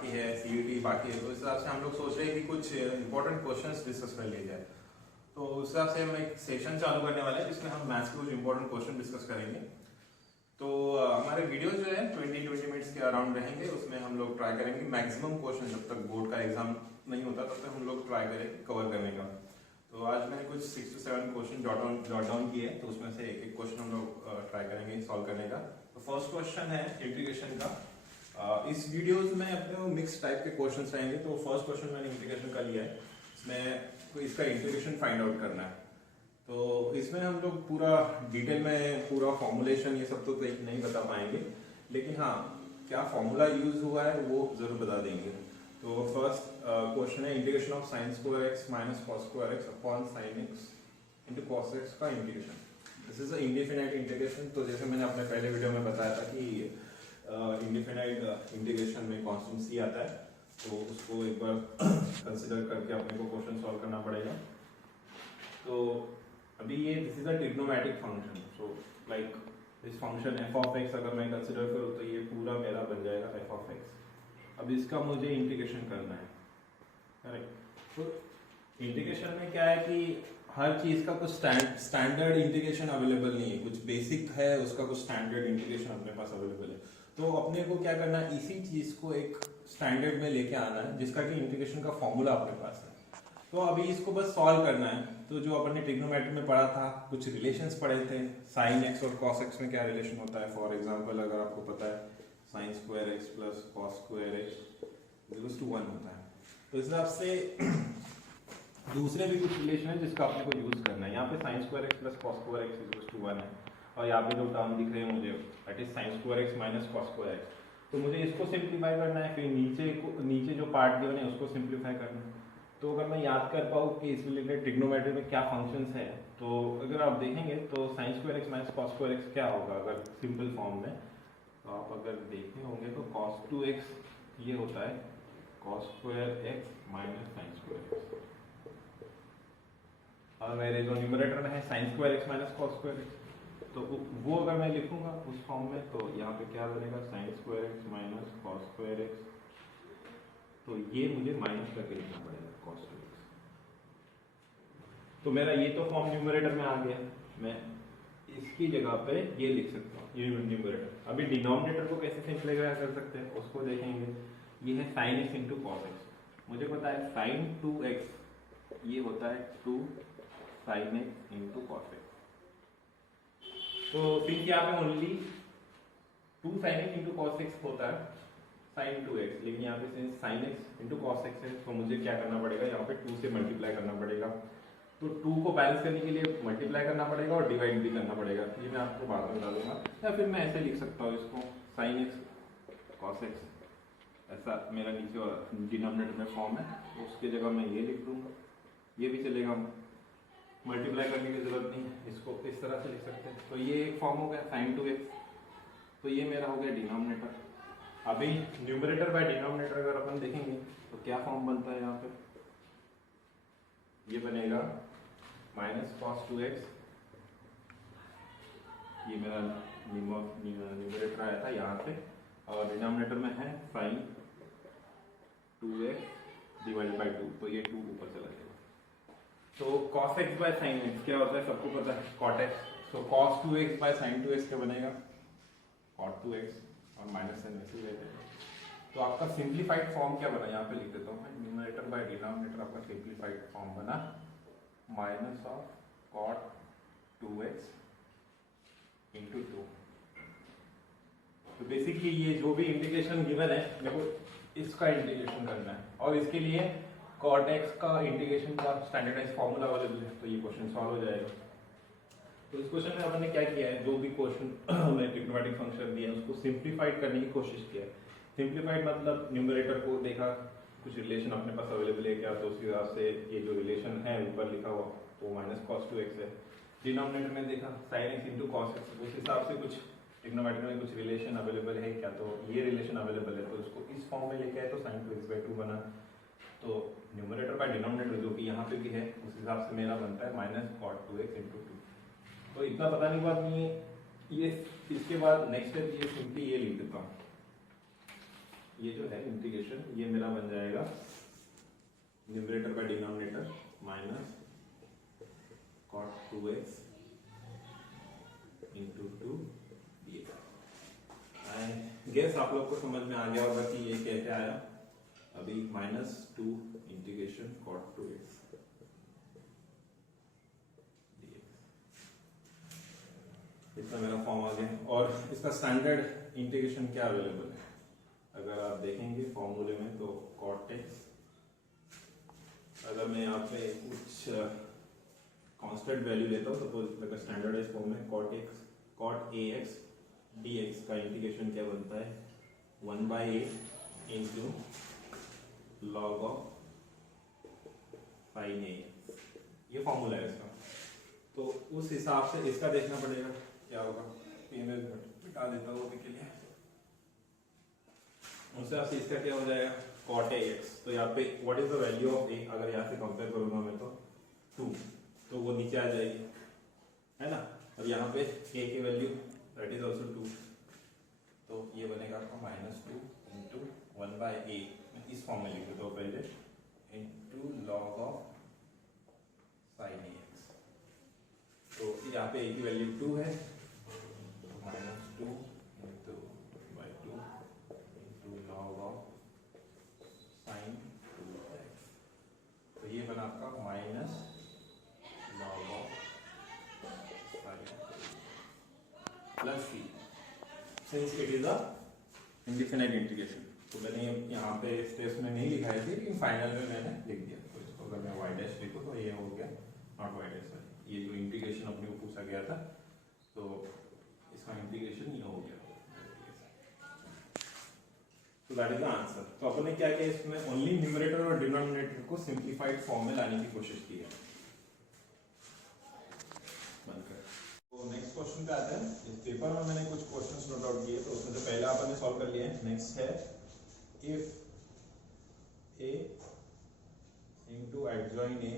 बाकी है, सीईटी बाकी है, तो इस हिसाब से हम लोग सोच रहे हैं कि कुछ इंपॉर्टेंट क्वेश्चंस डिस्कस कर लिए जाए। तो उस हिसाब से हम एक सेशन चालू करने वाले हैं जिसमें हम मैथ्स के कुछ इंपॉर्टेंट क्वेश्चन डिस्कस करेंगे। तो हमारे वीडियो जो है 20-20 मिनट्स के अराउंड रहेंगे, उसमें हम लोग ट्राई करेंगे मैक्सिमम क्वेश्चन, जब तक बोर्ड का एग्जाम नहीं होता तब तक हम लोग ट्राई करेंगे कवर करने का। तो आज मैंने कुछ 6 से 7 क्वेश्चन जॉट डाउन किए, तो उसमें से एक एक क्वेश्चन हम लोग ट्राई करेंगे सॉल्व करने का। तो फर्स्ट क्वेश्चन है इंटीग्रेशन का। इस वीडियोस में अपने मिक्स टाइप के क्वेश्चंस रहेंगे। तो फर्स्ट क्वेश्चन मैंने इंटीग्रेशन का लिया है, इसमें इसका इंटीग्रेशन फाइंड आउट करना है। तो इसमें हम लोग पूरा डिटेल में पूरा फॉर्मुलेशन ये सब तो नहीं बता पाएंगे, लेकिन हाँ क्या फॉर्मूला यूज हुआ है वो जरूर बता देंगे। तो फर्स्ट क्वेश्चन है integration of sine square x minus cos square x upon sine x into cos x का integration. This is indefinite integration. तो जैसे मैंने अपने पहले वीडियो में बताया था कि इंडेफिनाइट इंटीग्रेशन में कॉन्स्टेंसी आता है, तो उसको एक बार कंसिडर करके अपने को क्वेश्चन सॉल्व करना पड़ेगा। तो अभी ये this is a trigonometric function, so like this function F of x अगर मैं कंसिडर करूँ तो ये पूरा मेरा बन जाएगा एफ ऑफ एक्स। अब इसका मुझे इंटीग्रेशन करना है, करेक्ट। तो इंटीग्रेशन में क्या है कि हर चीज का कुछ स्टैंडर्ड इंटीग्रेशन अवेलेबल नहीं है, कुछ बेसिक है उसका कुछ स्टैंडर्ड इंटीग्रेशन अपने पास अवेलेबल है। तो अपने को क्या करना है, इसी चीज को एक स्टैंडर्ड में लेके आना है जिसका कि इंटीग्रेशन का फॉर्मूला अपने पास है। तो अभी इसको बस सॉल्व करना है। तो जो अपन ने ट्रिग्नोमेट्री में पढ़ा था, कुछ रिलेशंस पढ़े थे, साइन एक्स और कॉस एक्स में क्या रिलेशन होता है। फॉर एग्जांपल अगर आपको पता है sine square x plus cos square x equals to 1 होता है। तो इस हिसाब से दूसरे भी कुछ रिलेशन है जिसका अपने को यूज करना है। यहाँ पे sine square x plus cos square x equals to 1 है, और यहाँ पे जो टर्म दिख रहे हैं मुझे that is sine square x minus cos square x. तो मुझे इसको सिंप्लीफाई करना है, फिर नीचे जो पार्ट गिवन है उसको सिंप्लीफाई करना है। तो अगर मैं याद कर पाऊँ कि इस रिलेटेड ट्रिग्नोमेट्री में क्या फंक्शंस है, तो अगर आप देखेंगे तो sign square x minus cos square x क्या होगा अगर सिंपल फॉर्म में। तो आप अगर देखे होंगे तो कॉस 2x ये होता है cos square x minus sign square x, और मेरे जो न्यूमरेटर में है sine square x minus cos square x, तो वो अगर मैं लिखूंगा उस फॉर्म में तो यहाँ पे क्या बनेगा sign square x minus cos square x. तो ये मुझे माइनस करके लिखना पड़ेगा cos 2x। तो मेरा ये तो फॉर्म न्यूमरेटर में आ गया, मैं इसकी जगह पे ये लिख सकता हूँ ये न्यूमरेटर। अभी डिनोमिनेटर को कैसे सिंप्लीफाई कर सकते हैं उसको देखेंगे। ये है sign x into cos x. मुझे पता है साइन 2x ये होता है 2 sign x into cos x. तो फिर यहाँ पे only 2 sign x into cos x होता है साइन 2x, लेकिन यहाँ पे sign x into cos x है, तो मुझे क्या करना पड़ेगा यहाँ पे 2 से मल्टीप्लाई करना पड़ेगा। तो 2 को बैलेंस करने के लिए मल्टीप्लाई करना पड़ेगा और डिवाइड भी करना पड़ेगा। ये मैं आपको बाद में बता दूंगा, या फिर मैं ऐसे लिख सकता हूँ इसको साइन एक्स कॉस एक्स, ऐसा मेरा नीचे डिनोमिनेटर में फॉर्म है, तो उसके जगह मैं ये लिख दूंगा, ये भी चलेगा, मल्टीप्लाई करने की जरूरत नहीं है, इसको इस तरह से लिख सकते हैं। तो ये एक फॉर्म हो गया साइन 2x, तो ये मेरा हो गया डिनोमिनेटर। अभी न्यूमरेटर बाय डिनोमिनेटर अगर अपन देखेंगे तो क्या फॉर्म बनता है यहाँ पे, ये बनेगा माइनस कॉस 2x, ये मेरा न्यूमरेटर आया था यहाँ पे, और डिनोमिनेटर में है साइन 2x डिवाइडेड बाय 2, तो ये 2 ऊपर चला जाएगा। तो cos x by sine x क्या होता है सबको पता है, cot x। तो cos 2x by sine 2x क्या बनेगा cot 2x, और माइनस साइन वैसे ही रहते हैं। तो आपका सिंप्लीफाइड फॉर्म क्या बना, यहाँ पे लिख देता हूँ मैं, न्यूमरेटर बाय डिनोमिनेटर आपका सिंप्लीफाइड फॉर्म बना minus of cot 2x into 2। तो बेसिकली ये जो भी इंटीग्रेशन गिवन है मेरे को इसका इंटीग्रेशन करना है, और इसके लिए cot x का इंटीग्रेशन का स्टैंडर्डाइज फॉर्मूला अवेलेबल है, तो ये क्वेश्चन सॉल्व हो जाएगा। तो इस क्वेश्चन में अपन ने क्या किया है, जो भी क्वेश्चन में ट्रिग्नोमेट्रिक फंक्शन दिया है उसको सिंप्लीफाइड करने की कोशिश किया है। सिंप्लीफाइड मतलब न्यूमरेटर को देखा कुछ रिलेशन अपने पास अवेलेबल है क्या, तो उस हिसाब से ये जो रिलेशन है ऊपर लिखा हुआ तो माइनस कॉस 2x है। डिनोमिनेटर में देखा sign x into cos x, उस हिसाब से कुछ ट्रिग्नोमेट्री में कुछ रिलेशन अवेलेबल है क्या, तो ये रिलेशन अवेलेबल है, तो इसको इस फॉर्म में लेके आए तो साइन 2x/2 बना। तो न्यूमरेटर बाय डिनोमिनेटर जो कि यहाँ पे भी है उस हिसाब से मेरा बनता है माइनस कॉट 2x इंटू 2। तो इतना बताने के बाद मैं ये इसके बाद नेक्स्ट स्टेप ये सिंपली ये लिख देता हूँ, ये जो है इंटीग्रेशन ये मेरा बन जाएगा न्यूमरेटर का denominator minus cot 2x into 2 dx। I guess आप लोग को समझ में आ गया होगा कि ये कैसे आया। अभी माइनस 2 इंटीग्रेशन cot 2x इतना मेरा फॉर्म आ गया। और इसका स्टैंडर्ड इंटीग्रेशन क्या अवेलेबल है अगर आप देखेंगे फॉर्मूले में तो cot x, अगर मैं यहाँ पे कुछ कांस्टेंट वैल्यू लेता हूँ सपोज अगर स्टैंडर्डाइज फॉर्म में cot ax dx का इंटीग्रेशन क्या बनता है 1/a into log of sin ax, ये फॉर्मूला है इसका। तो उस हिसाब से इसका देखना पड़ेगा क्या होगा। ये मैं मिटा देता हूँ अभी के लिए। उस हिसाब से इसका क्या हो जाएगा cot ax। तो यहाँ पे what is the value of a, अगर यहाँ से कंपेयर करूंगा मैं तो 2, तो वो नीचे आ जाएगी है ना। अब यहाँ पे a की वैल्यू दैट इज आल्सो 2, तो ये बनेगा आपका -2 इंटू 1/a, इस फॉर्म में लिख देता हूँ पहले, into log of sin ax। तो यहाँ पे a की वैल्यू 2 है, -2 into 2 into log of sin 2x। तो ये बना आपका minus log of plus c since it is a indefinite integration. तो मैंने यहाँ पे स्टेप्स में नहीं लिखा है लेकिन फाइनल में मैंने लिख दिया। तो इसको अगर मैं y डैश लिखूँ तो ये हो गया नॉट y डैश, ये जो इंटीग्रेशन अपने को पूछा गया था तो इसका इंटीग्रेशन ये हो गया। तो दैट इज द आंसर। तो अपन ने क्या किया इसमें ओनली न्यूमरेटर और डिनोमिनेटर को सिंप्लीफाइड फॉर्म में लाने की कोशिश की है। तो नेक्स्ट क्वेश्चन पे आते हैं। इस पेपर में मैंने कुछ क्वेश्चंस नोट आउट किए, तो उसमें से पहला अपन ने सॉल्व कर लिया है। नेक्स्ट है if a into adjoin a,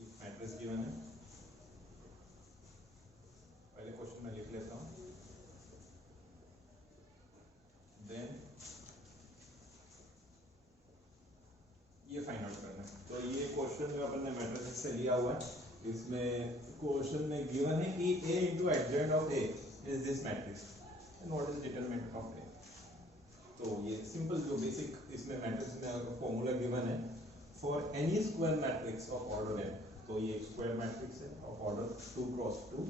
if matrix given है। पहले क्वेश्चन में लिख लेता हूँ, देन ये फाइंड आउट करना है। तो ये क्वेश्चन जो अपन ने मैट्रिक्स से लिया हुआ है, इसमें क्वेश्चन में गिवन है कि a into adjoint of a is this matrix and what is determinant of a। तो ये सिंपल जो बेसिक इसमें मैट्रिक्स में फॉर्मूला गिवन है for N E square matrix of order n। तो ये एक स्क्वायर मैट्रिक्स है ऑफ ऑर्डर 2 क्रॉस 2।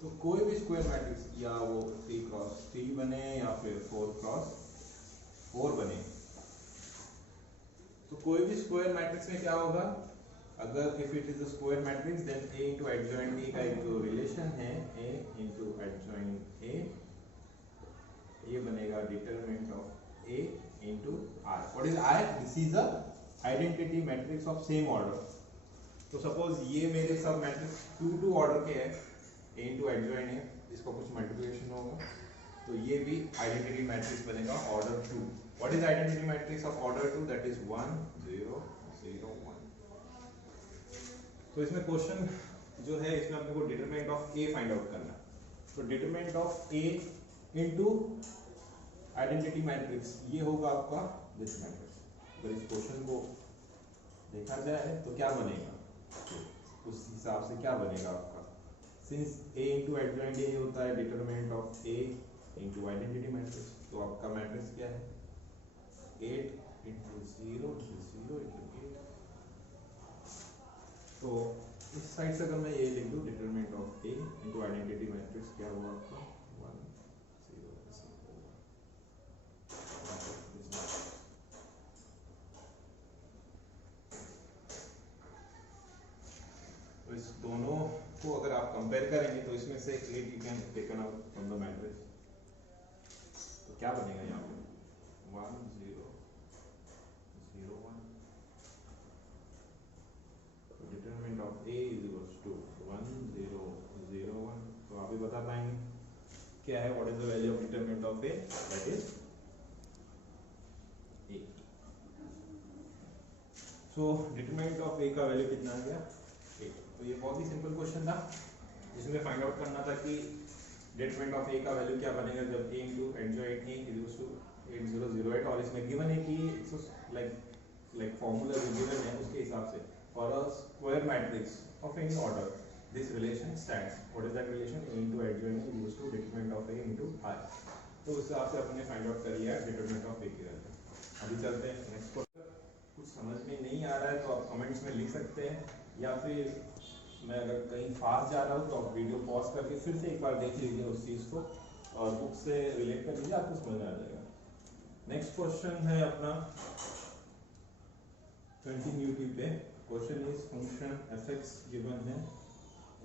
तो कोई भी स्क्वायर मैट्रिक्स या वो 3 क्रॉस 3 बने या फिर 4 क्रॉस 4 बने, तो कोई भी स्क्वायर मैट्रिक्स में क्या होगा, अगर if it is a square matrix then a into adjoint b का एक जो रिलेशन है a into adjoint a, ये बनेगा determinant of a into r। What is r? This is a identity matrix of same order. तो suppose ये मेरे सब मैट्रिक्स 2 ऑर्डर के है, a into adjoint a, इसका कुछ मल्टीप्लिकेशन होगा तो ये भी आइडेंटिटी मैट्रिक्स बनेगा order 2। What is identity matrix of order 2? That is 1 0 0 1। तो इसमें क्वेश्चन जो है इसमें अपने को determinant of a find out करना है। तो determinant of a into identity matrix ये होगा आपका दिस मैट्रिक्स। अगर इस क्वेश्चन को देखा जाए तो क्या बनेगा, उस हिसाब से क्या बनेगा आपका, since a into adjoint a होता है determinant of a into identity matrix, तो आपका मैट्रिक्स क्या है 8 इंटू 0 इंटू 0 इंटू 8। तो इस साइड से अगर मैं ये लिख दूं determinant of a into identity matrix क्या होगा आपका 1 0 0 1। तो इस दोनों को अगर आप कंपेयर करेंगे तो इसमें से 8 you can taken out from the matrix. तो क्या बनेगा यहाँ पे 1 0 0 1। तो determinant of a is equals to 1 0 0 1। तो आप ही बता पाएंगे क्या है, what is the value of determinant of a? That is 8। So determinant of a का वैल्यू कितना आ गया 8। तो ये बहुत ही सिंपल क्वेश्चन था जिसमें फाइंड आउट करना था कि डिटरमिनेंट ऑफ ए का वैल्यू क्या बनेगा जब a into adjoint a equals to 8008 और इसमें गिवन है कि लाइक फॉर्मूला जो गिवन है उसके हिसाब से for a square matrix of any order this relation stands what is that relation a into adjoint a equals to determinant of a into i। तो उस हिसाब से अपने फाइंड आउट कर लिया डिटरमिनेंट ऑफ a की वैल्यू। अभी चलते हैं नेक्स्ट क्वेश्चन। कुछ समझ में नहीं आ रहा है तो आप कमेंट्स में लिख सकते हैं, या फिर मैं अगर कहीं फास्ट जा रहा हूँ तो आप वीडियो पॉज करके फिर से एक बार देख लीजिए उस चीज़ को और बुक से रिलेट कर लीजिए, आपको समझ में आ जाएगा। नेक्स्ट क्वेश्चन है अपना कंटिन्यूटी पे। Question is function fx given है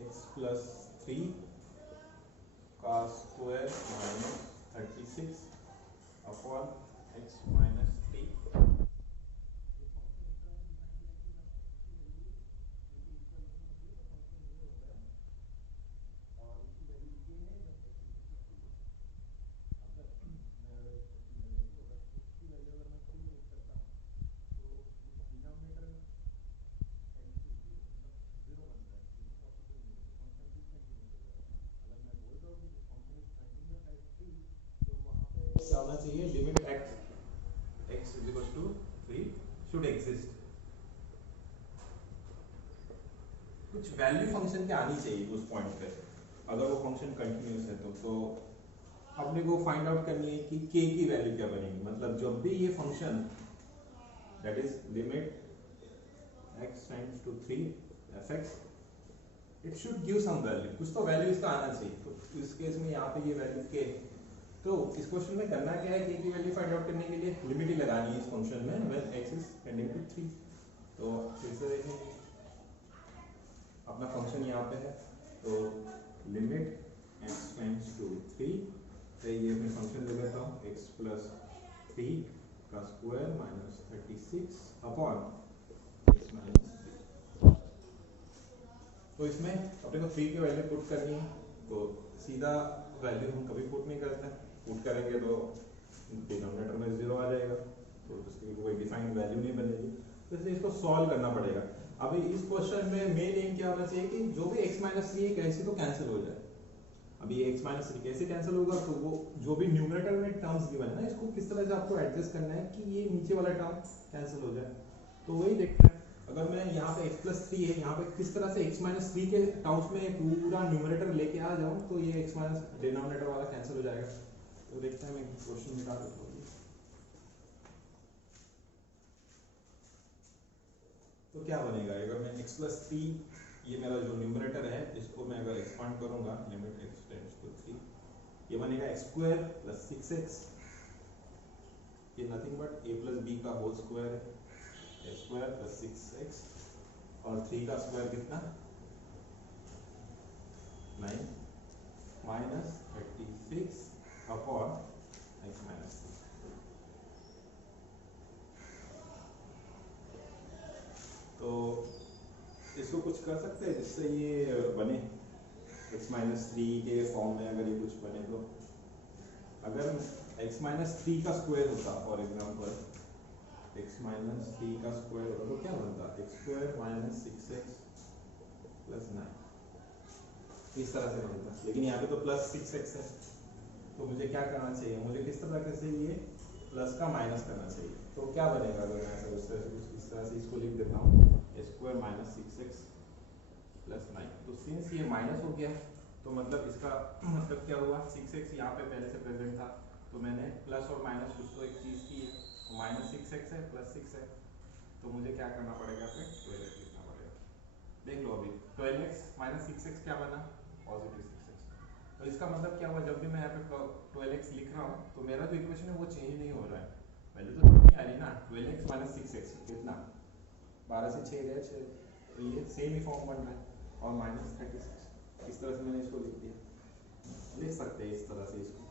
x प्लस 3 का square minus 36 upon x minus 3। आना चाहिए limit x is equals to 3 should exist, कुछ वैल्यू फंक्शन की आनी चाहिए उस पॉइंट पे अगर वो फंक्शन कंटिन्यूअस है तो अपने को फाइंड आउट करनी है कि k की वैल्यू क्या बनेगी। मतलब जब भी ये function that is limit x tends to 3 fx it should give some value, कुछ तो वैल्यू इसका आना चाहिए। तो इस केस में यहाँ पे ये वैल्यू k, तो इस क्वेश्चन में करना क्या है k की वैल्यू फाइंड आउट करने के लिए लिमिट ही लगानी है इस फंक्शन में when x is tending to 3। तो फिर से देखेंगे अपना फंक्शन यहाँ पे है तो लिमिट x टेंड्स टू 3, तो ये मैं फंक्शन ले लेता हूँ x प्लस 3 का square minus 36 upon x minus 3। तो इसमें अपने को 3 की वैल्यू पुट करनी है, तो सीधा वैल्यू हम कभी पुट नहीं करते, पुट करेंगे तो डिनोमिनेटर में 0 आ जाएगा, तो उसकी कोई डिफाइंड वैल्यू नहीं बनेगी। तो इसलिए इसको सॉल्व करना पड़ेगा। अभी इस क्वेश्चन में मेन एम क्या होना चाहिए कि जो भी x माइनस 3 है कैसे तो कैंसिल हो जाए। अभी ये x माइनस 3 कैसे कैंसिल होगा, तो वो जो भी न्यूमरेटर में टर्म्स गिवन है ना, इसको किस तरह से आपको एडजस्ट करना है कि ये नीचे वाला टर्म कैंसिल हो जाए। तो वही देखते हैं, अगर मैं यहाँ पे x प्लस 3 है, यहाँ पे किस तरह से x माइनस 3 के टर्म्स में पूरा न्यूमरेटर लेके आ जाऊँ तो ये x माइनस डिनोमिनेटर वाला कैंसिल हो जाएगा। तो देखते हैं, मैं क्वेश्चन निकाल देता हूँ। तो क्या बनेगा अगर मैं x प्लस 3, ये मेरा जो न्यूमरेटर है इसको मैं अगर एक्सपांड करूंगा लिमिट x टेंड्स टू 3, ये बनेगा x स्क्वायर प्लस 6x, ये nothing but a plus b का होल स्क्वायर है, a स्क्वायर प्लस 6x और 3 का स्क्वायर कितना 9 माइनस 36 अपॉन x माइनस 3। तो इसको कुछ कर सकते हैं जिससे ये बने x माइनस 3 के फॉर्म में, अगर ये कुछ बने तो अगर x माइनस 3 का स्क्वायर होता, फॉर एग्जांपल x माइनस 3 का स्क्वायर होता तो क्या बनता x square minus 6x plus 9, इस तरह से बनता। लेकिन यहाँ पे तो प्लस 6x है, तो मुझे क्या करना चाहिए, मुझे किस तरह से ये प्लस का माइनस करना चाहिए। तो क्या बनेगा अगर मैं ऐसा उस तरह से कुछ इस तरह से इसको लिख देता हूँ a square minus 6x plus 9। तो सिंस ये माइनस हो गया तो मतलब इसका मतलब क्या हुआ, 6x यहाँ पे पहले से प्रेजेंट था तो मैंने प्लस और माइनस कुछ तो एक चीज़ की है, तो माइनस 6x है प्लस 6 है, तो मुझे क्या करना पड़ेगा फिर 12x लिखना पड़ेगा। देख लो अभी 12x माइनस 6x क्या बना, पॉजिटिव 6x। तो इसका मतलब क्या हुआ, जब भी मैं यहाँ पे 12x लिख रहा हूँ तो मेरा जो इक्वेशन है वो चेंज नहीं हो रहा है, वैल्यू तो नहीं आ रही ना। 12x माइनस 6x कितना 12 से 6 गया 6, तो ये सेम ही फॉर्म बन रहा है, और माइनस 36 इस तरह से मैंने इसको लिख दिया। लिख सकते हैं इस तरह से इसको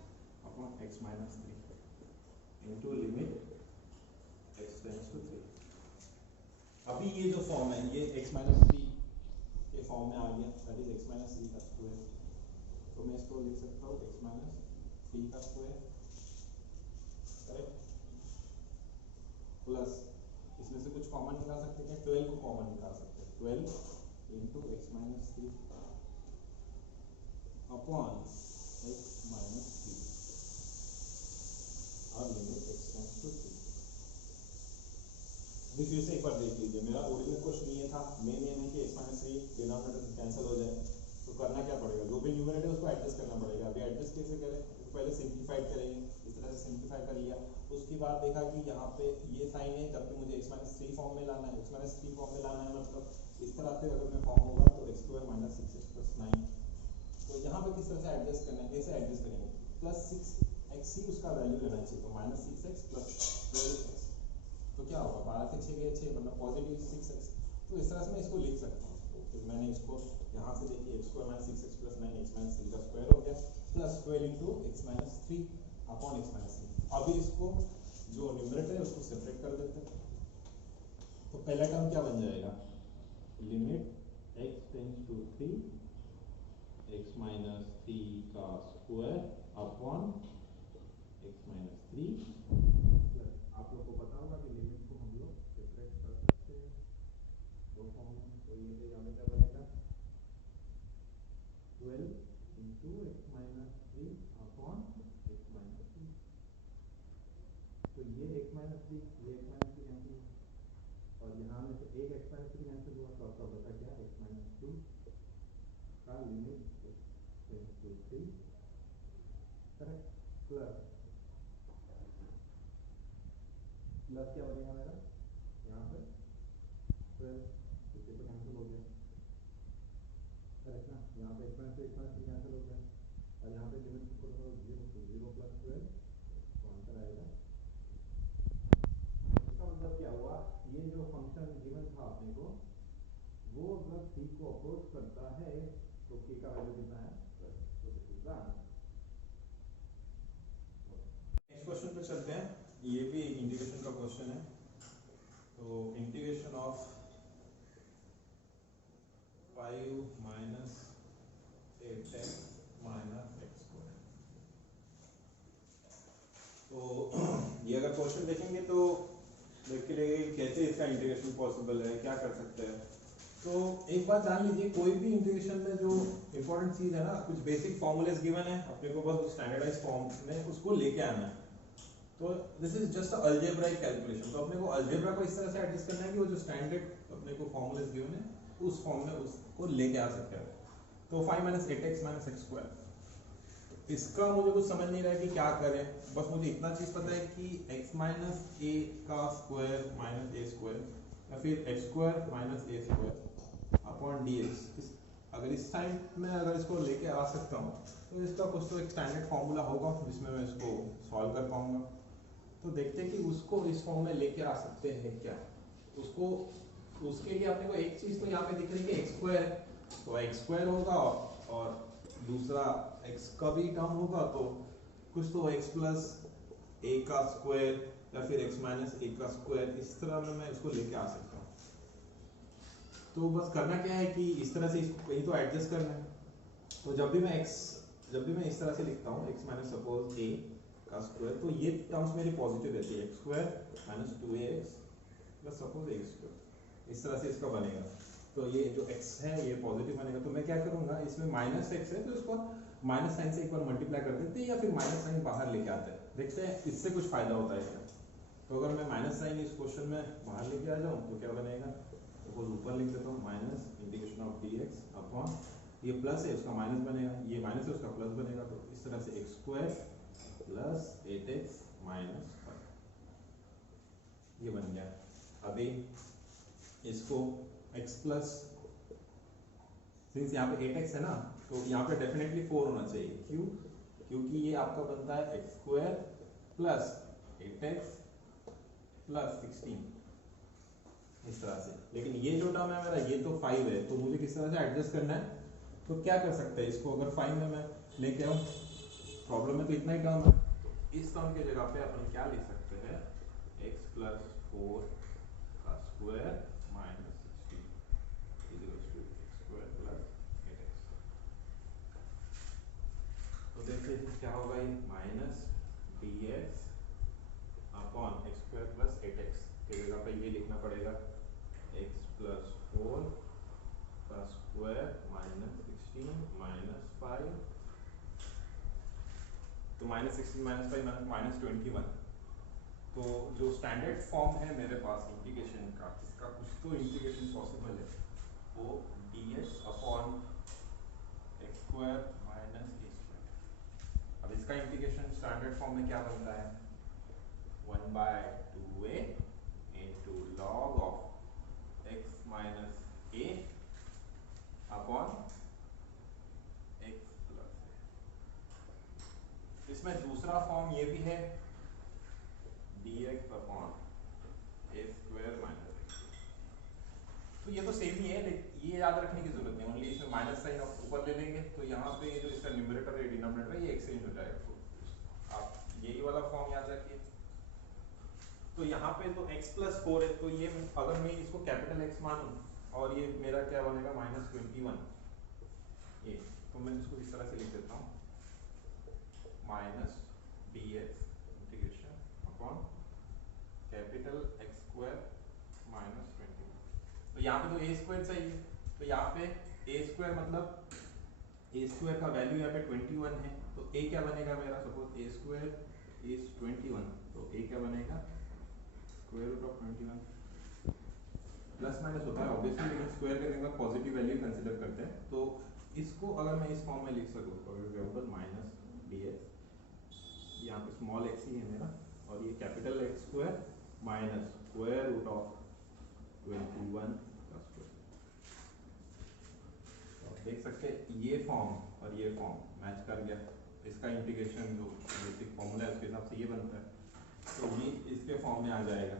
upon x minus 3 into limit x tends to 3। अभी ये जो फॉर्म है ये x माइनस 3 के फॉर्म में आ गया, दैट इज x माइनस 3 का स्क्वायर। तो मैं इसको लिख सकता हूँ x माइनस 3 का स्क्वायर, करेक्ट, प्लस इसमें से कुछ कॉमन निकाल सकते हैं, 12 को कॉमन निकाल सकते हैं, 12 into x minus 3 upon x उसी चीज़ से एक बार देख लीजिए, मेरा ओरिजिनल क्वेश्चन ये था, मेन ये नहीं कि x minus three denominator cancel हो जाए, तो करना क्या पड़ेगा, जो भी न्यूमरेटर है उसको एडजस्ट करना पड़ेगा। अभी एडजस्ट कैसे करें, तो पहले सिंप्लीफाइड करेंगे, इस तरह से सिंप्लीफाई कर लिया। उसके बाद देखा कि यहाँ पे ये साइन है, जबकि मुझे x माइनस थ्री फॉर्म में लाना है, x माइनस थ्री फॉर्म में लाना है, मतलब इस तरह से अगर मैं फॉर्म होगा तो x square minus six x plus nine. तो यहाँ पे किस तरह से एडजस्ट करना है, कैसे एडजस्ट करेंगे, प्लस सिक्स एक्स ही उसका वैल्यू लेना चाहिए, तो minus six x plus 12x, तो क्या होगा, 12 से 6 गए 6, मतलब पॉजिटिव 6x। तो इस तरह से मैं इसको लिख सकता हूँ। तो फिर मैंने इसको यहाँ से देखिए x square minus six x plus nine, x minus three का स्क्वायर हो गया, plus 12 into x minus three upon x minus three. अभी इसको जो न्यूमरेटर है उसको सेपरेट कर देते हैं। तो पहला टर्म क्या बन जाएगा, limit x tends to 3 x minus three का square upon x minus three. आप लोग को पता होगा कि लिमिट को हम लोग सेपरेट कर सकते हैं दो फॉर्म में। तो ये तो यहाँ पे क्या बनेगा, 12 into x minus three upon x minus three. तो ये एक्स माइनस थ्री, ये एक्स माइनस थ्री कैंसिल हुआ, और यहाँ में से एक एक्स माइनस थ्री कैंसिल हुआ, तो आपका बचा क्या, एक्स माइनस टू का limit tends to 3, correct, plus plus क्या बनेगा मेरा यहाँ पे 12, इससे तो कैंसिल हो गया, करेक्ट ना, यहाँ पे एक्स माइनस थ्री कैंसिल हो गया, और यहाँ पे लिमिट को तो जीरो, तो जीरो प्लस 12, तो आंसर आएगा। इसका मतलब क्या हुआ, ये जो फंक्शन गिवन था अपने को, वो अगर c को अप्रोच करता है तो k का वैल्यू कितना है, तो this is the answer. Next question पे चलते हैं, ये भी एक इंटीग्रेशन का क्वेश्चन है। तो integration of 5 minus 8x minus x square. तो ये अगर क्वेश्चन देखेंगे तो देख के लिए कैसे इसका इंटीग्रेशन पॉसिबल है, क्या कर सकते हैं। तो एक बात जान लीजिए, कोई भी इंटीग्रेशन में जो इंपॉर्टेंट चीज है ना, कुछ बेसिक फॉर्मूलेस गिवन है, अपने को बस स्टैंडर्डाइज फॉर्म में उसको लेके आना है। तो this is just a algebraic calculation. तो अपने को अलजेब्रा को इस तरह से एडजस्ट करना है कि वो जो स्टैंडर्ड अपने को फॉर्मूलेस गिवन है उस फॉर्म में उसको लेके आ सकते हैं। तो 5 minus 8x minus x square, इसका मुझे कुछ समझ नहीं रहा है कि क्या करें। बस मुझे इतना चीज पता है कि x माइनस ए का स्क्वायर माइनस ए स्क्वायर, या फिर x square minus a square upon D x. अगर इस साइड में अगर इसको लेके आ सकता हूँ तो इसका कुछ तो एक स्टैंडर्ड फॉर्मूला होगा जिसमें मैं इसको सॉल्व कर पाऊंगा। तो देखते हैं कि उसको इस फॉर्म में लेके आ सकते हैं क्या। उसको उसके लिए अपने को एक चीज तो यहाँ पे दिख रही है एक्स स्क्वायर, तो एक्स स्क्वायर होगा और दूसरा x का भी टर्म होगा, तो कुछ तो x प्लस ए का स्क्वायर या फिर x माइनस ए का स्क्वायर, इस तरह में मैं इसको लेके आ सकता हूँ। तो बस करना क्या है कि इस तरह से इसको कहीं तो एडजस्ट करना है। तो जब भी मैं इस तरह से लिखता हूँ x माइनस सपोज a का स्क्वायर, तो ये टर्म्स मेरी पॉजिटिव रहती है, x square minus 2ax plus suppose a square, इस तरह से इसका बनेगा। तो ये जो x है ये पॉजिटिव बनेगा। तो मैं क्या करूंगा, इसमें माइनस x है तो इसको माइनस साइन से एक बार मल्टीप्लाई कर देते हैं, या फिर माइनस साइन बाहर लेके आते हैं, देखते हैं इससे कुछ फायदा होता है क्या। तो अगर मैं माइनस साइन इस क्वेश्चन में बाहर लेके आ जाऊँ तो क्या बनेगा, सपोज ऊपर लिख देता हूँ minus integration of dx upon, ये प्लस है उसका माइनस बनेगा, ये माइनस है उसका प्लस बनेगा, तो इस तरह से x square plus 8x minus 5, ये बन गया। अभी इसको x प्लस, सिंस यहाँ पे 8x है ना, तो यहाँ पे डेफिनेटली 4 होना चाहिए। क्यों, क्योंकि ये आपका बनता है x square plus 8x plus 16, इस तरह से। लेकिन ये जो टर्म है मेरा, ये तो 5 है, तो मुझे किस तरह से एडजस्ट करना है। तो क्या कर सकते हैं, इसको अगर 5 में मैं लेके आऊँ, प्रॉब्लम में तो इतना ही टर्म है, तो इस टर्म की जगह पे अपन क्या लिख सकते हैं, x प्लस 4 का square minus 16 equals to x square plus 8x। तो देखिए क्या होगा, ये minus dx upon x square plus 8x की जगह पे ये लिखना पड़ेगा x प्लस 4 का स्क्वायर माइनस 16 माइनस 5, तो माइनस 16 माइनस 5 माइनस 21, तो जो स्टैंडर्ड फॉर्म है मेरे पास इंटीग्रेशन का, इसका कुछ तो इंटीग्रेशन पॉसिबल है, वो dx upon x square minus a square. अब इसका इंटीग्रेशन स्टैंडर्ड फॉर्म में क्या बनता है, 1/2a into log of x minus a upon x plus a। इसमें दूसरा फॉर्म ये भी है dx अपॉन ए स्क्वायर माइनस एक्स। तो ये तो सेम ही है, लेकिन ये याद रखने की जरूरत नहीं, ओनली इसमें माइनस साइन आप ऊपर ले लेंगे तो यहाँ पे जो इसका न्यूमरेटर है डिनोमिनेटर है ये एक्सचेंज हो जाएगा। तो आप यही वाला फॉर्म याद रखिए। तो यहाँ पे तो x प्लस 4 है, तो ये अगर मैं इसको कैपिटल X मानूं और ये मेरा क्या बनेगा -21, ये तो मैं इसको इस तरह से लिख देता हूँ minus dx integration upon capital X square minus 21। तो यहाँ पे तो a स्क्वायर चाहिए, तो यहाँ पे a स्क्वायर मतलब a स्क्वायर का वैल्यू यहाँ पे 21 है, तो a क्या बनेगा मेरा, सपोज a स्क्वायर इज 21, तो a क्या बनेगा square root of 21। Plus minus होता है ऑब्वियसली, लेकिन स्क्वायर करने का पॉजिटिव वैल्यू कंसीडर करते हैं। तो इसको अगर मैं इस फॉर्म में लिख सकूँ, फॉर एग्जांपल माइनस dx, यहाँ पे स्मॉल x ही है मेरा, और ये capital X square minus square root of 21 का स्क्वायर। तो आप देख सकते हैं ये फॉर्म और ये फॉर्म मैच कर गया। इसका इंटीग्रेशन जो बेसिक फॉर्मूला है उसके हिसाब से ये बनता है, तो ये इसके फॉर्म में आ जाएगा।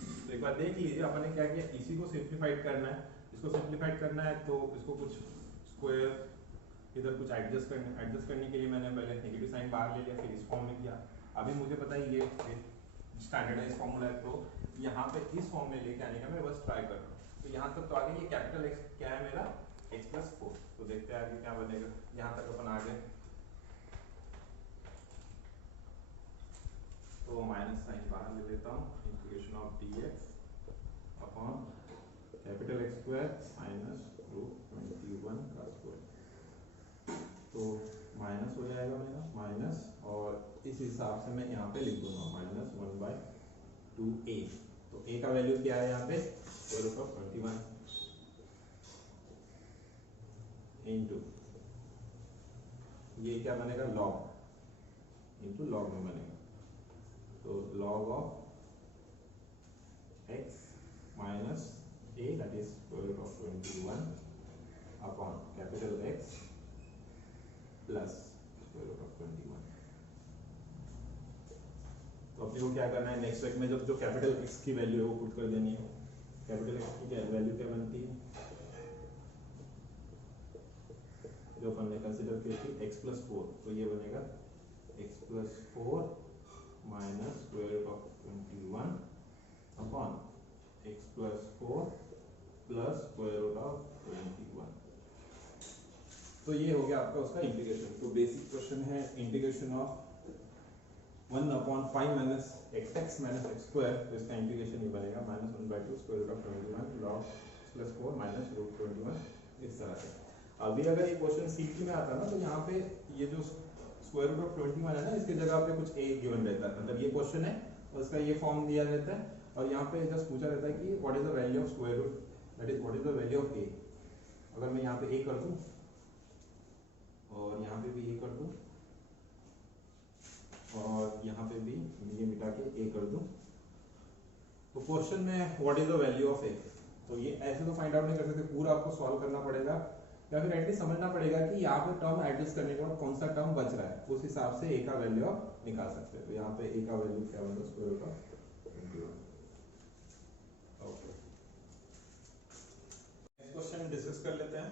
तो एक बार देख लीजिए अपन ने क्या किया, इसी को सिंप्लीफाइड करना है, इसको सिंप्लीफाइड करना है तो इसको कुछ स्क्वायर इधर कुछ एडजस्ट करने के लिए मैंने पहले नेगेटिव साइन बाहर ले लिया, फिर इस फॉर्म में किया। अभी मुझे पता है ये स्टैंडर्डाइज फॉर्मूला है, तो यहाँ पे इस फॉर्म में लेके आने का मैं बस ट्राई कर रहा हूँ। तो यहाँ तक तो आगे ये कैपिटल X क्या है मेरा x प्लस 4, तो देखते हैं आगे क्या बनेगा। यहाँ तक अपन आ गए, तो माइनस साइन बाहर ले लेता हूँ, integration of dx upon capital X square minus root 21 का स्क्वायर। तो माइनस हो जाएगा मेरा माइनस, और इस हिसाब से मैं यहाँ पे लिख दूंगा माइनस 1/2a। तो a का वैल्यू क्या है यहाँ पे स्क्वायर रूट ऑफ 21 इंटू ये क्या बनेगा लॉग इंटू लॉग में बनेगा, तो log of x minus a that is square root of 21 upon capital X plus square root of 21। तो अपने को क्या करना है, नेक्स्ट स्टेप में जब जो कैपिटल X की वैल्यू है वो पुट कर देनी है। कैपिटल X की क्या वैल्यू क्या बनती है, जो अपन ने कंसीडर की थी x प्लस 4, तो ये बनेगा x plus 4 minus square root of 21 upon x plus 4 plus square root of 21। तो ये हो गया आपका उसका इंटीग्रेशन। तो बेसिक क्वेश्चन है integration of 1/5 minus x minus x square, तो इसका इंटीग्रेशन ये बनेगा -1/2 square root of 21 log plus 4 minus root 21, इस तरह से। अभी अगर ये क्वेश्चन सीटी में आता ना, तो यहाँ पे ये जो स्क्वायर रूट ऑफ 21 है ना, इसकी जगह पे कुछ a गिवन रहता है, मतलब ये क्वेश्चन है और इसका ये फॉर्म दिया रहता है, और यहाँ पे जस्ट पूछा रहता है कि what is the value of square root, that is what is the value of a। अगर मैं यहाँ पे a कर दूं और यहाँ पे भी a कर दूं और यहाँ पे भी ये मिटा के a कर दूं, तो क्वेश्चन में what is the value of a, तो ये ऐसे तो फाइंड आउट नहीं कर सकते, पूरा आपको सॉल्व करना पड़ेगा, या फिर एटलीस्ट समझना पड़ेगा कि यहाँ पे टर्म एडजस्ट करने के बाद कौन सा टर्म बच रहा है, उस हिसाब से a का वैल्यू आप निकाल सकते हैं। तो यहाँ पे a का वैल्यू क्या होगा square root of 21। Okay, next question discuss कर लेते हैं।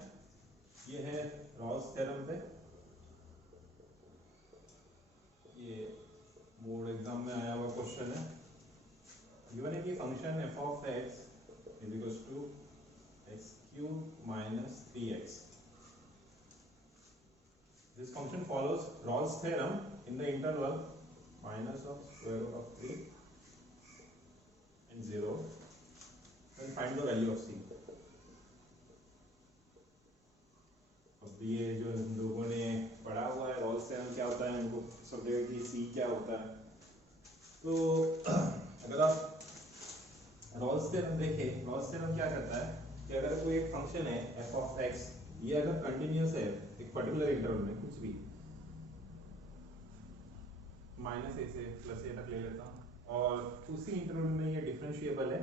ये है रॉल्स थ्योरम पे, ये बोर्ड एग्जाम में आया हुआ क्वेश्चन है। गिवन है कि function f of x is equals to x cube minus 3x। This function follows Rolle's theorem in the interval minus of square root of 3 and 0. Then find the value of c. अब ये जो हम लोगों ने पढ़ा हुआ है Rolle's theorem क्या होता है, इनको सब जगह की c क्या होता है, तो अगर आप रॉल्स थ्योरम देखें, रॉल्स थ्योरम क्या करता है कि अगर कोई एक फंक्शन है f ऑफ x, ये अगर कंटिन्यूअस है एक पर्टिकुलर इंटरवल में, कुछ भी माइनस ए से प्लस ए तक ले लेता हूँ, और उसी इंटरवल में ये डिफरेंशिएबल है,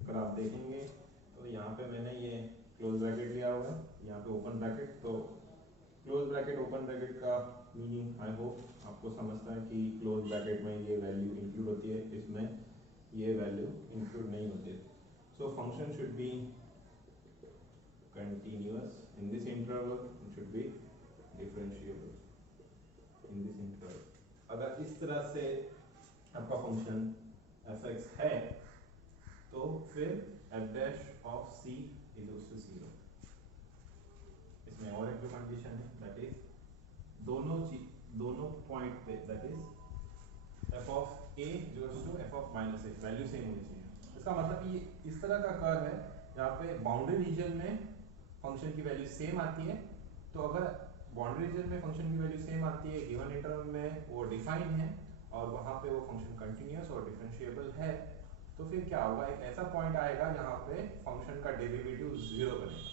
अगर आप देखेंगे तो यहाँ पे मैंने ये क्लोज ब्रैकेट लिया हुआ है, यहाँ पे ओपन ब्रैकेट, तो क्लोज ब्रैकेट ओपन ब्रैकेट का मीनिंग आई होप आपको समझता है कि क्लोज ब्रैकेट में ये वैल्यू इंक्लूड होती है, इसमें ये वैल्यू इंक्लूड नहीं होती है। So function should be continuous in this interval, it should be differentiable in this interval। अगर इस तरह से आपका फंक्शन f(x) है तो फिर f dash of c is equals to 0। इसमें और एक जो कंडीशन है दैट इज दोनों पॉइंट पे that is f of a equals to f of minus a, value same होनी चाहिए। इसका मतलब ये इस तरह का कर्व है यहाँ पे बाउंड्री रीजन में फंक्शन की वैल्यू सेम आती है, तो अगर बाउंड्री रीजन में फंक्शन की वैल्यू सेम आती है, गिवन इंटरवल में वो डिफाइन है और वहाँ पे वो फंक्शन कंटिन्यूअस और डिफरेंशिएबल है, तो फिर क्या होगा, एक ऐसा पॉइंट आएगा जहाँ पे फंक्शन का डेरिवेटिव 0 बनेगा।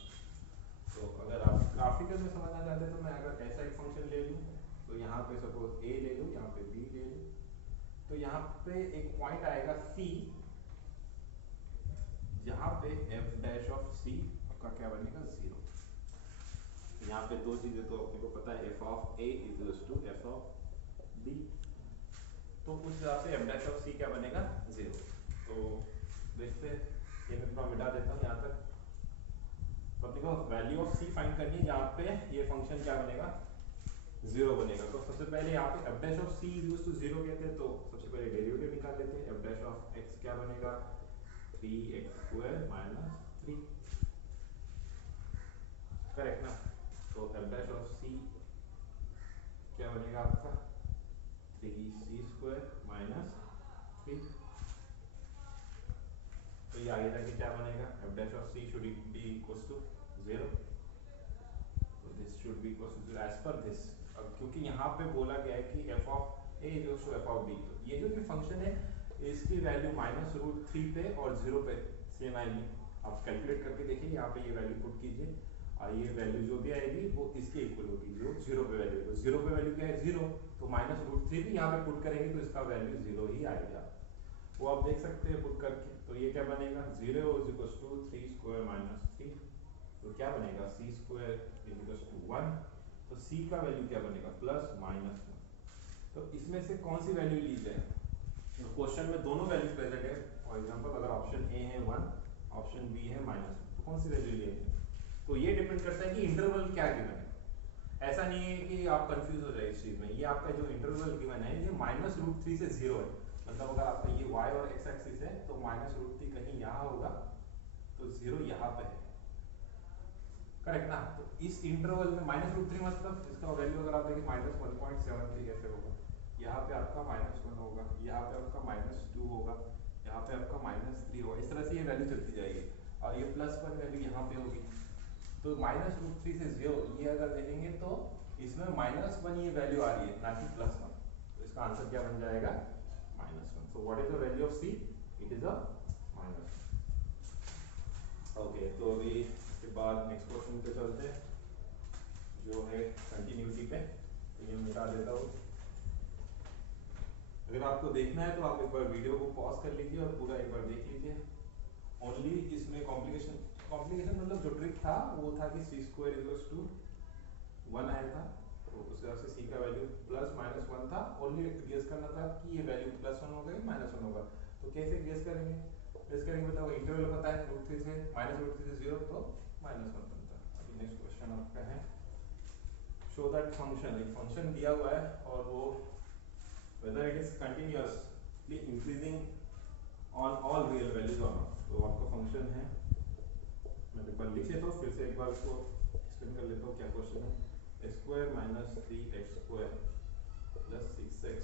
तो अगर आप ग्राफिकल में समझना चाहते हैं तो मैं अगर ऐसा एक फंक्शन ले लूँ, तो यहाँ पे सपोज a ले लूँ, यहाँ पे b ले लूँ, तो यहाँ पे एक पॉइंट आएगा c, जहाँ पे f डैश ऑफ c आपका क्या बनेगा 0। यहाँ पे दो चीजें तो अपने को पता है, f of a equals to f of b, तो उस हिसाब से f डैश ऑफ c क्या बनेगा 0। तो देखते हैं, ये मैं थोड़ा मिटा देता हूँ यहाँ तक। तो अपने को वैल्यू ऑफ c फाइंड करनी है, यहाँ पे ये फंक्शन क्या बनेगा 0 बनेगा। तो सबसे पहले यहाँ पे f dash of c equals to 0 कहते हैं, तो सबसे पहले डेरिवेटिव निकाल लेते हैं। f डैश ऑफ x क्या बनेगा 3x² माइनस 3, करेक्ट ना। तो f डैश ऑफ c क्या बनेगा आपका 3c² माइनस 3, तो ये आगे जाके क्या बनेगा f dash of c should be equals to 0, तो this should be equals to 0 as per this. अब क्योंकि यहाँ पे बोला गया है कि f of a equals to f of b, तो ये जो भी फंक्शन है इसकी वैल्यू -√3 पे और 0 पे सेम आएगी। आप कैलकुलेट करके देखिए, यहाँ पे ये वैल्यू पुट कीजिए और ये वैल्यू जो भी आएगी वो इसके इक्वल होगी जो 0 पे वैल्यू है। तो 0 पे वैल्यू क्या है 0, तो -√3 भी यहाँ पे पुट करेंगे तो इसका वैल्यू 0 ही आएगा, वो आप देख सकते हैं पुट करके। तो ये क्या बनेगा 0 इक्वल्स टू 3² माइनस 3, तो क्या बनेगा c² इक्वल्स टू 1, तो c का वैल्यू क्या बनेगा +(-1). तो इसमें से कौन सी वैल्यू ली जाए, तो क्वेश्चन में दोनों वैल्यूज प्रेजेंट है। फॉर एग्जांपल अगर ऑप्शन ए है 1, ऑप्शन बी है -1, तो कौन सी वैल्यू लेंगे, तो ये डिपेंड करता है कि इंटरवल क्या गिवन है। ऐसा नहीं है कि आप कंफ्यूज हो जाए इस चीज में, ये आपका जो इंटरवल गिवन है ये -√3 से 0 है, मतलब अगर आपका ये y और x एक्सिस है तो -√3 कहीं यहाँ होगा, तो 0 यहाँ पे है, करेक्ट ना। तो इस इंटरवल में -√3 मतलब इसका वैल्यू अगर आप देखें -1.73 ऐसे होगा, यहाँ पे आपका -1 होगा, यहाँ पे आपका -2 होगा, यहाँ पे आपका -3 होगा, इस तरह से ये वैल्यू चलती जाएगी और ये +1 वैल्यू यहाँ पे होगी। तो -√3 से 0 ये अगर देखेंगे तो इसमें -1 ये वैल्यू आ रही है ना कि +1, तो इसका आंसर क्या बन जाएगा -1। So what is the value of c, it is a -1। Okay, तो अभी इसके बाद नेक्स्ट क्वेश्चन पे चलते हैं जो है कंटिन्यूटी पे, तो ये मिटा देता हूँ। अगर आपको देखना है तो आप एक बार वीडियो को पॉज कर लीजिए और पूरा एक बार देख लीजिए। ओनली इसमें कॉम्प्लिकेशन मतलब जो ट्रिक था वो था कि c² इक्वल्स टू 1 आया था, तो उस हिसाब से c का वैल्यू +-1 था, ओनली गेस करना था कि ये वैल्यू +1 होगा कि -1 होगा। तो कैसे गेस करेंगे, बताओ, इंटरवल पता है √3 से -√3 से 0, तो -1 बनता है। अभी नेक्स्ट क्वेश्चन आपका है शो दैट फंक्शन, एक फंक्शन दिया हुआ है और वो whether it is continuously increasing on all real values or not। तो आपका फंक्शन है, मैं एक बार लिख लेता हूँ, फिर से एक बार इसको एक्सप्लेन कर लेता हूँ क्या क्वेश्चन है। x² minus 3x² plus 6x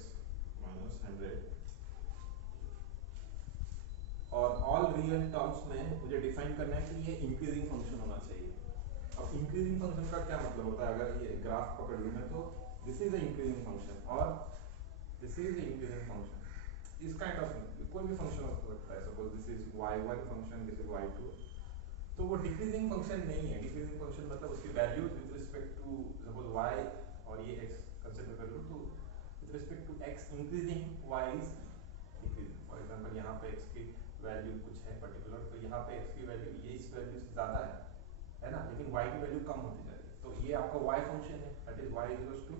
minus 100 और ऑल रियल टर्म्स में मुझे डिफाइन करना है कि ये इंक्रीजिंग फंक्शन होना चाहिए। अब इंक्रीजिंग फंक्शन का क्या मतलब होता है, अगर ये ग्राफ पकड़ लूँ मैं तो this is the increasing function, और दिस इज इंक्रीजिंग फंक्शन। इस काइंड ऑफ कोई भी फंक्शन हो सकता है, suppose this is y1 function, this is y2, तो वो डिक्रीजिंग फंक्शन नहीं है। डिक्रीजिंग फंक्शन मतलब उसकी values with respect to suppose y और ये x कंसीडर कर लो, तो with respect to x increasing, y is decreasing. For example यहाँ पे x की वैल्यू कुछ है पर्टिकुलर, तो यहाँ पे x की वैल्यू ये इस वैल्यू से ज़्यादा है ना, लेकिन y की वैल्यू कम होती जा रही है, तो ये आपका y फंक्शन है, that is y equals to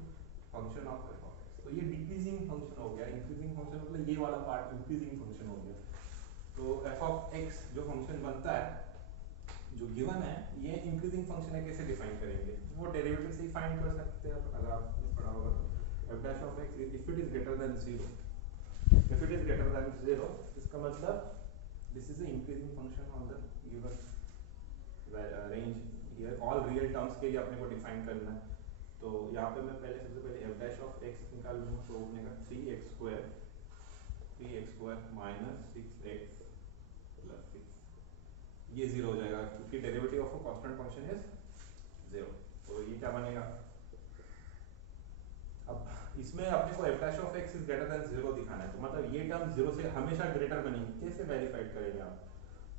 function of f of x। तो ये डिक्रीजिंग फंक्शन हो गया। इंक्रीजिंग फंक्शन मतलब ये वाला पार्ट इंक्रीजिंग फंक्शन हो गया। तो f ऑफ x जो फंक्शन बनता है, जो गिवन है, ये इंक्रीजिंग फंक्शन है। कैसे डिफाइन करेंगे? वो डेरिवेटिव से ही फाइंड कर सकते हैं अगर आपने पढ़ा होगा तो। f dash of x if it is greater than 0, if it is greater than 0, इसका मतलब this is a increasing function on the given range. Here all real terms के लिए अपने को डिफाइन करना है। तो यहाँ पे मैं पहले सबसे पहले f dash of x निकाल लूँगा, तो बनेगा 3x square minus 6x plus 6, ये 0 हो जाएगा क्योंकि derivative of a constant function is 0। तो ये क्या बनेगा? अब इसमें अपने को f dash of x is greater than 0 दिखाना है, तो मतलब ये टर्म 0 से हमेशा ग्रेटर बनेगी। कैसे वेरीफाइड करेंगे आप?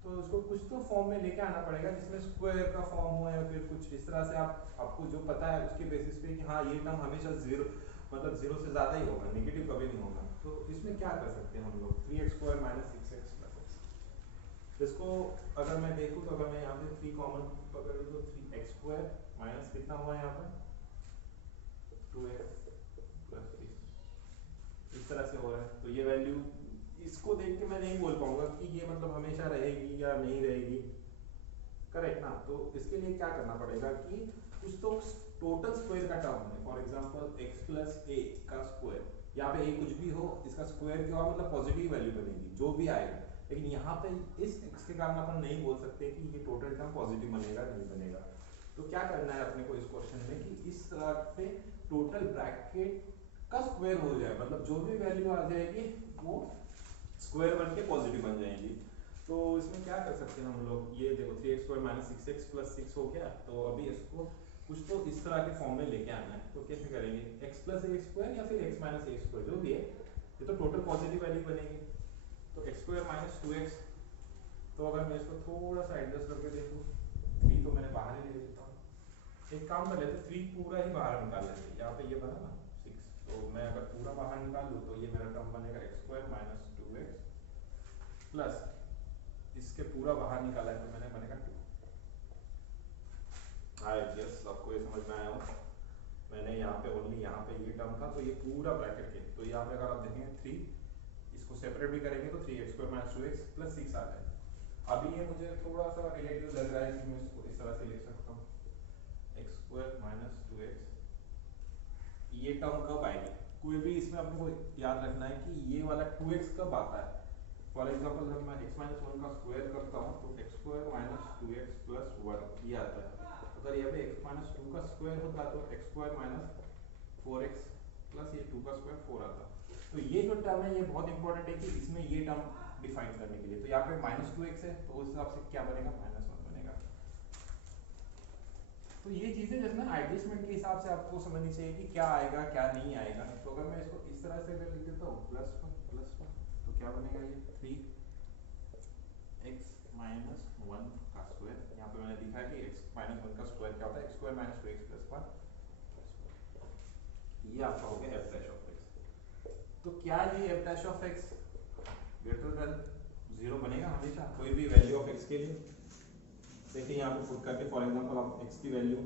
तो उसको कुछ तो फॉर्म में लेके आना पड़ेगा जिसमें स्क्वायर का फॉर्म हो या फिर कुछ इस तरह से। आपको जो पता है उसके बेसिस पे कि हाँ ये टर्म हमेशा 0 मतलब 0 से ज़्यादा ही होगा, नेगेटिव कभी नहीं होगा। तो इसमें क्या कर सकते हैं हम लोग? 3x square minus 6x plus x। इसको अगर मैं देखूँ तो अगर मैं यहाँ पे 3 कॉमन पकड़ लूँ तो 3x स्क्वायर माइनस कितना हुआ यहाँ पर 2x प्लस 6, इस तरह से हो रहा है। तो ये वैल्यू, इसको देख के मैं नहीं बोल पाऊंगा कि ये मतलब हमेशा रहेगी या नहीं रहेगी, करेक्ट ना? तो इसके लिए क्या करना पड़ेगा कि कुछ तो टोटल स्क्वायर का टर्म है। For example x plus a का स्क्वायर, यहाँ पे a कुछ भी हो, इसका स्क्वायर क्या मतलब पॉजिटिव वैल्यू बनेगी जो भी आएगा। लेकिन यहाँ पे इस x के कारण अपन नहीं बोल सकते कि ये टोटल टर्म पॉजिटिव बनेगा नहीं बनेगा। तो क्या करना है अपने को इस क्वेश्चन में कि इस तरह पे टोटल ब्रैकेट का स्क्वायर हो जाए, मतलब जो भी वैल्यू आ जाएगी वो स्क्वायर बन के पॉजिटिव बन जाएंगी। तो इसमें क्या कर सकते हैं हम लोग? ये देखो 3x square minus 6x plus 6 हो गया। तो अभी इसको कुछ तो इस तरह के फॉर्म में लेके आना है। तो कैसे करेंगे? x प्लस a स्क्वायर या फिर x माइनस a स्क्वायर, जो भी है, ये तो टोटल पॉजिटिव वैल्यू बनेगी। तो x स्क्वायर माइनस 2x, तो अगर मैं इसको थोड़ा सा एडजस्ट करके देखूँ, 3 तो मैंने बाहर ही ले लेता हूँ। एक काम कर लेते, 3 पूरा ही बाहर निकाल लेते। यहाँ पे ये बना ना 6, तो मैं अगर पूरा बाहर निकाल लूँ तो ये मेरा टर्म बनेगा x square minus 2x plus इसके पूरा बाहर निकाला है तो मैंने बनेगा 2। यस, आपको ये समझ में आया हो? मैंने यहाँ पे ओनली यहाँ पे ये टर्म था, तो ये पूरा ब्रैकेट के, तो यहाँ पे अगर आप देखेंगे 3, इसको सेपरेट भी करेंगे तो 3x square minus 2x plus 6 आ जाएगा। अभी ये मुझे थोड़ा सा रिलेटिव लग रहा है कि मैं इसको इस तरह से लिख सकता हूँ, x स्क्वायर माइनस 2x, ये टर्म कब आएगी? कोई भी इसमें आपको याद रखना है कि ये वाला 2x कब आता है। फॉर एग्जांपल जब मैं x माइनस 1 का स्क्वायर करता हूँ तो x square minus 2x plus 1 ये आता है। अगर यहाँ पे x माइनस 2 का स्क्वायर होता तो x square minus 4x plus ये 2 का स्क्वायर 4 आता। तो ये जो टर्म है ये बहुत इंपॉर्टेंट है कि इसमें ये टर्म डिफाइन करने के लिए। तो यहाँ पे माइनस 2x है तो उस हिसाब से क्या बनेगा? माइनस 1 बनेगा। तो ये चीजें जिसमें एडजस्टमेंट के हिसाब से आपको समझनी चाहिए कि क्या आएगा क्या नहीं आएगा। तो अगर मैं इसको इस तरह से अगर लिख देता हूँ प्लस 1 तो क्या बनेगा? ये 3x माइनस 1 का स्क्वायर, यहाँ पे मैंने लिखा है कि x माइनस 1 का स्क्वायर क्या होता है? x square minus 2x plus 1, ये आपका हो गया f डैश ऑफ x। तो क्या ये f dash of x greater than 0 बनेगा हमेशा कोई भी वैल्यू ऑफ x के लिए? देखिए यहाँ पे पुट करके, फॉर एग्जांपल आप x की वैल्यू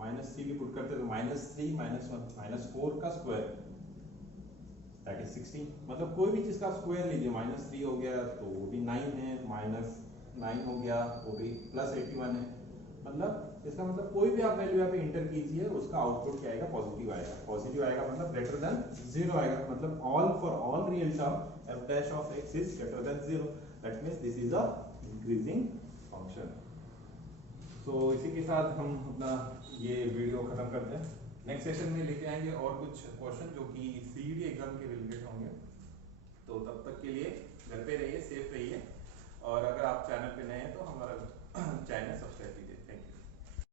-3 भी पुट करते तो -3 -1 -4 का स्क्वायर दैट इज 16। मतलब कोई भी चीज का स्क्वायर लीजिए, -3 हो गया तो वो भी 9 है, -9 हो गया वो भी +81 है। मतलब इसका मतलब कोई भी आप वैल्यू यहाँ पे इंटर कीजिए, उसका आउटपुट क्या आएगा? पॉजिटिव आएगा। पॉजिटिव आएगा मतलब ग्रेटर देन 0 आएगा। मतलब all for all real term f dash of x is greater than 0, that means this is a increasing function. तो इसी के साथ हम अपना ये वीडियो खत्म करते हैं। नेक्स्ट सेशन में लेके आएंगे और कुछ क्वेश्चन जो कि सीईटी एग्जाम के रिलेटेड होंगे। तो तब तक के लिए घर पे रहिए, सेफ रहिए, और अगर आप चैनल पे नए हैं तो हमारा